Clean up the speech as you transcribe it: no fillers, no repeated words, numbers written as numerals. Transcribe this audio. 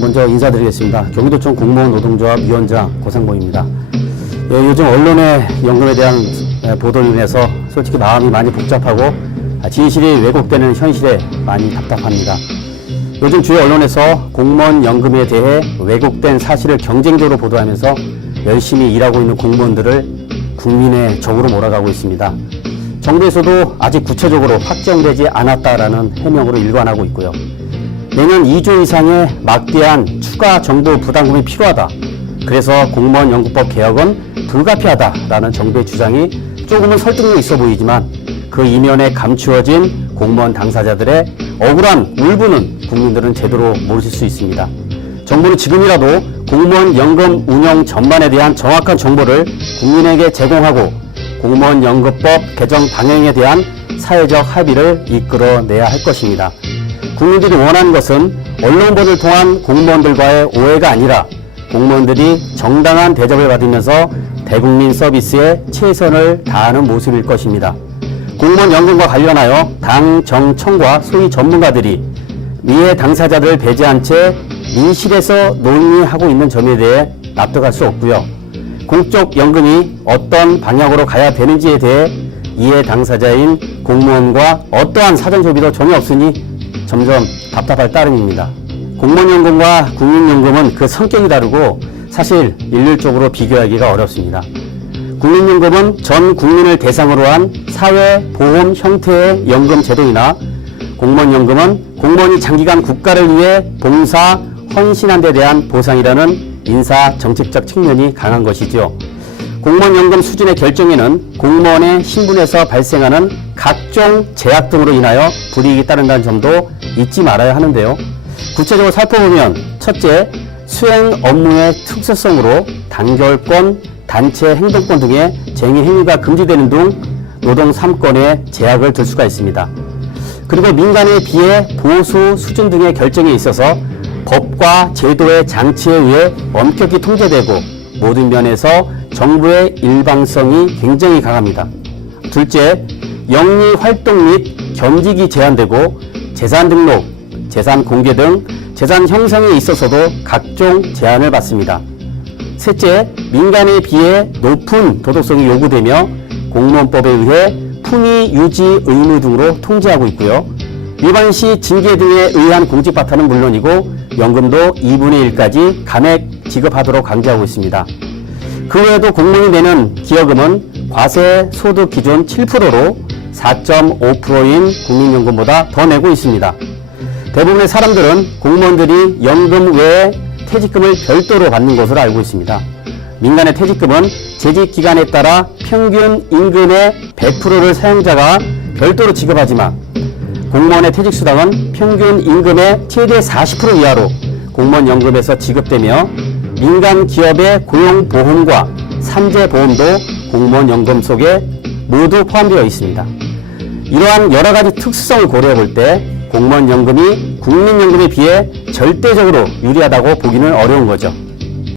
먼저 인사드리겠습니다. 경기도청 공무원 노동조합 위원장 고상봉입니다. 요즘 언론의 연금에 대한 보도로 인해서 솔직히 마음이 많이 복잡하고 진실이 왜곡되는 현실에 많이 답답합니다. 요즘 주요 언론에서 공무원 연금에 대해 왜곡된 사실을 경쟁적으로 보도하면서 열심히 일하고 있는 공무원들을 국민의 적으로 몰아가고 있습니다. 정부에서도 아직 구체적으로 확정되지 않았다라는 해명으로 일관하고 있고요. 내년 2조 이상의 막대한 추가 정부 부담금이 필요하다. 그래서 공무원 연금법 개혁은 불가피하다라는 정부의 주장이 조금은 설득력 있어 보이지만 그 이면에 감추어진 공무원 당사자들의 억울한 울분은 국민들은 제대로 모르실 수 있습니다. 정부는 지금이라도 공무원 연금 운영 전반에 대한 정확한 정보를 국민에게 제공하고 공무원 연금법 개정 방향에 대한 사회적 합의를 이끌어내야 할 것입니다. 국민들이 원하는 것은 언론보도를 통한 공무원들과의 오해가 아니라 공무원들이 정당한 대접을 받으면서 대국민 서비스에 최선을 다하는 모습일 것입니다. 공무원 연금과 관련하여 당, 정, 청과 소위 전문가들이 미래 당사자들을 배제한 채 민실에서 논의하고 있는 점에 대해 납득할 수 없고요. 공적 연금이 어떤 방향으로 가야 되는지에 대해 이해 당사자인 공무원과 어떠한 사전 조비도 전혀 없으니 점점 답답할 따름입니다. 공무원연금과 국민연금은 그 성격이 다르고 사실 일률적으로 비교하기가 어렵습니다. 국민연금은 전 국민을 대상으로 한 사회보험 형태의 연금 제도이나 공무원연금은 공무원이 장기간 국가를 위해 봉사, 헌신한 데 대한 보상이라는 인사 정책적 측면이 강한 것이죠. 공무원연금 수준의 결정에는 공무원의 신분에서 발생하는 각종 제약 등으로 인하여 불이익이 따른다는 점도 잊지 말아야 하는데요. 구체적으로 살펴보면 첫째, 수행 업무의 특수성으로 단결권, 단체 행동권 등의 쟁의 행위가 금지되는 등 노동 3권에 제약을 들 수가 있습니다. 그리고 민간에 비해 보수 수준 등의 결정에 있어서 법과 제도의 장치에 의해 엄격히 통제되고 모든 면에서 정부의 일방성이 굉장히 강합니다. 둘째, 영리 활동 및 겸직이 제한되고 재산 등록, 재산 공개 등 재산 형성에 있어서도 각종 제한을 받습니다. 셋째, 민간에 비해 높은 도덕성이 요구되며 공무원법에 의해 품위 유지 의무 등으로 통제하고 있고요. 위반 시 징계 등에 의한 공직 바탈은 물론이고 연금도 2분의 1까지 감액 지급하도록 강제하고 있습니다. 그 외에도 공무원이 내는 기여금은 과세 소득 기준 7%로 4.5%인 국민연금보다 더 내고 있습니다. 대부분의 사람들은 공무원들이 연금 외에 퇴직금을 별도로 받는 것으로 알고 있습니다. 민간의 퇴직금은 재직 기간에 따라 평균 임금의 100%를 사용자가 별도로 지급하지만 공무원의 퇴직수당은 평균 임금의 최대 40% 이하로 공무원연금에서 지급되며 민간 기업의 고용보험과 산재보험도 공무원연금 속에 모두 포함되어 있습니다. 이러한 여러 가지 특수성을 고려해 볼 때 공무원연금이 국민연금에 비해 절대적으로 유리하다고 보기는 어려운 거죠.